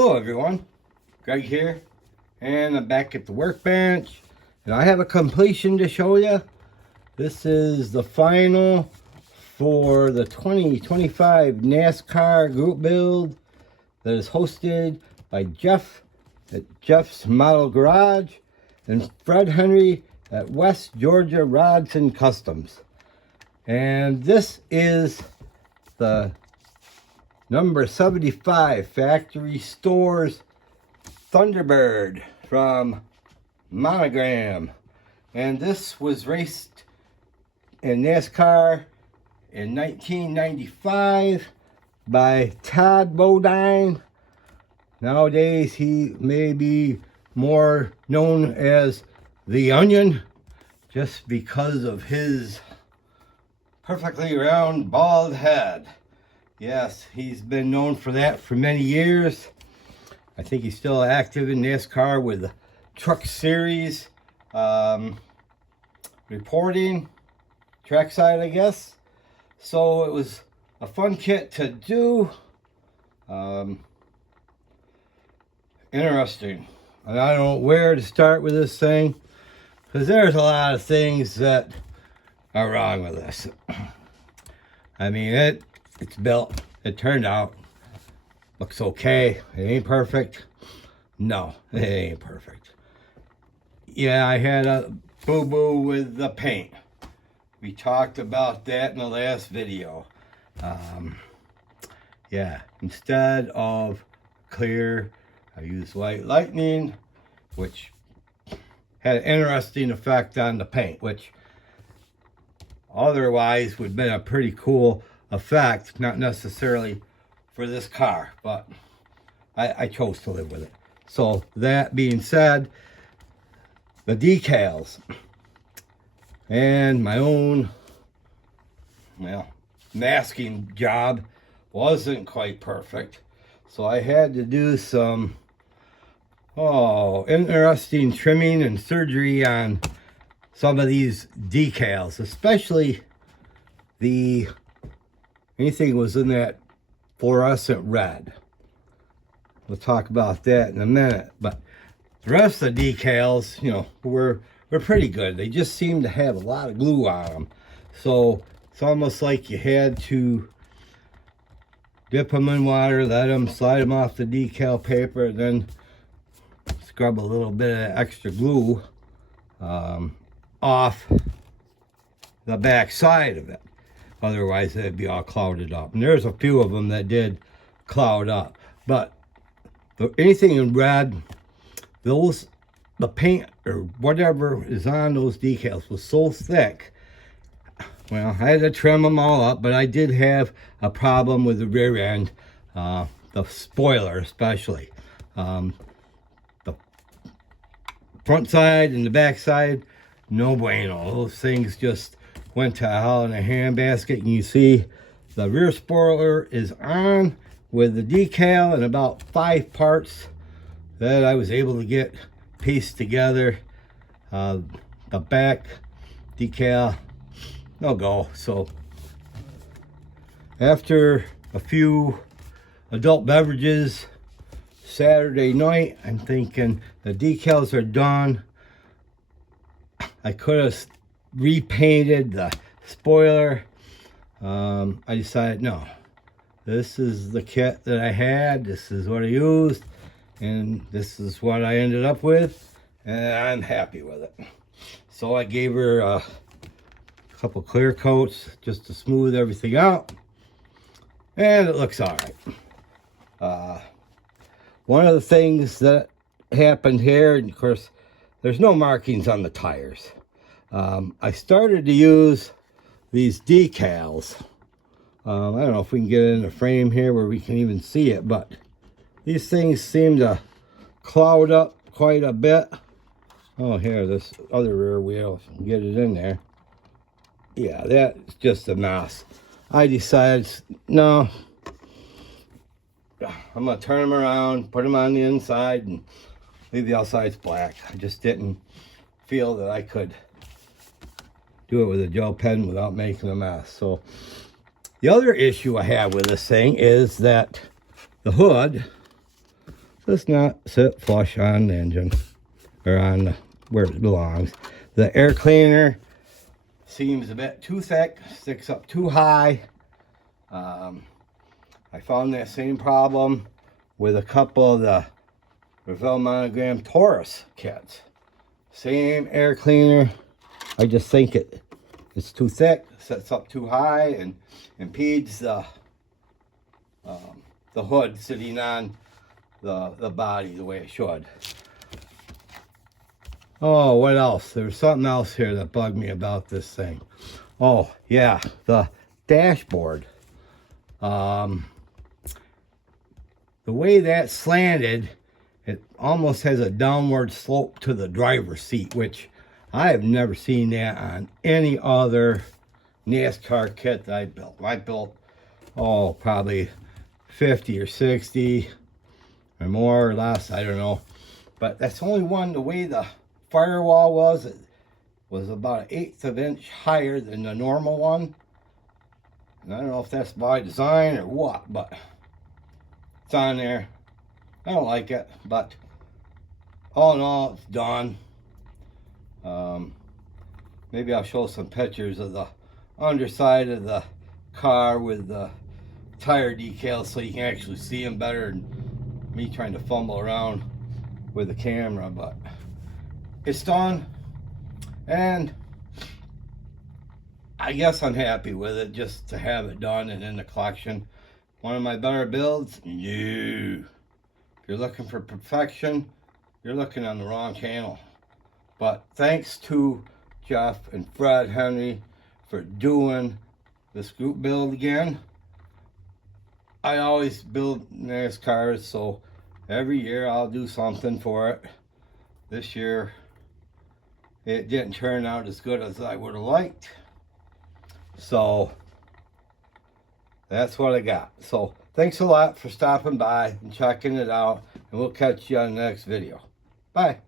Hello everyone, Greg here, and I'm back at the workbench, and I have a completion to show you. This is the final for the 2025 NASCAR Group Build that is hosted by Jeff at Jeff's Model Garage and Fred Henry at West Georgia Rods and Customs. And this is the number 75 Factory Stores Thunderbird from Monogram. And this was raced in NASCAR in 1995 by Todd Bodine. Nowadays he may be more known as the Onion just because of his perfectly round bald head. Yes, he's been known for that for many years. I think he's still active in NASCAR with the Truck Series reporting, trackside, I guess. So it was a fun kit to do. Interesting. And I don't know where to start with this thing, because there's a lot of things that are wrong with this. I mean, it's built, it turned out, looks okay. It ain't perfect. No, it ain't perfect. Yeah, I had a boo-boo with the paint. We talked about that in the last video. Yeah, instead of clear, I used white lightning, which had an interesting effect on the paint, which otherwise would have been a pretty cool effect, not necessarily for this car, but I chose to live with it. So that being said, the decals and my own, well, masking job wasn't quite perfect. So I had to do some interesting trimming and surgery on some of these decals, especially anything was in that fluorescent red. We'll talk about that in a minute. But the rest of the decals, you know, were pretty good. They just seemed to have a lot of glue on them. So it's almost like you had to dip them in water, let them slide them off the decal paper, and then scrub a little bit of extra glue off the back side of it. Otherwise it'd be all clouded up. And there's a few of them that did cloud up. But anything in red, the paint or whatever is on those decals was so thick. Well, I had to trim them all up, but I did have a problem with the rear end, the spoiler especially. The front side and the back side, no bueno. Those things just went to hell in a handbasket. And you see the rear spoiler is on with the decal and about 5 parts that I was able to get pieced together. The back decal, no go. So after a few adult beverages Saturday night, I'm thinking the decals are done. I could have repainted the spoiler. I decided, no, this is the kit that I had, this is what I used, and this is what I ended up with, and I'm happy with it. So I gave her a couple clear coats just to smooth everything out, and it looks all right. One of the things that happened here, and of course there's no markings on the tires. I started to use these decals. I don't know if we can get it in the frame here where we can even see it, but these things seem to cloud up quite a bit. Oh, here, this other rear wheel, get it in there. Yeah, that's just a mess. I decided, no, I'm gonna turn them around, put them on the inside, and leave the outsides black. I just didn't feel that I could do it with a gel pen without making a mess. So the other issue I have with this thing is that the hood does not sit flush on the engine or on where it belongs. The air cleaner seems a bit too thick, sticks up too high. I found that same problem with a couple of the Revell Monogram Taurus kits. Same air cleaner. I just think it's too thick, sets up too high, and impedes the hood sitting on the body the way it should. Oh, what else? There's something else here that bugged me about this thing. Oh, yeah, the dashboard. The way that's slanted, it almost has a downward slope to the driver's seat, which I have never seen that on any other NASCAR kit that I built. I built, oh, probably 50 or 60 or more or less, I don't know. But that's only one. The way the firewall was, it was about 1/8 of an inch higher than the normal one. And I don't know if that's by design or what, but it's on there. I don't like it, but all in all, it's done. Maybe I'll show some pictures of the underside of the car with the tire decals so you can actually see them better than me trying to fumble around with the camera. But it's done, and I guess I'm happy with it just to have it done and in the collection. One of my better builds? No. If you're looking for perfection, you're looking on the wrong channel. But thanks to Jeff and Fred Henry for doing this group build again. I always build NASCARs, so every year I'll do something for it. This year it didn't turn out as good as I would have liked. So that's what I got. So thanks a lot for stopping by and checking it out, and we'll catch you on the next video. Bye.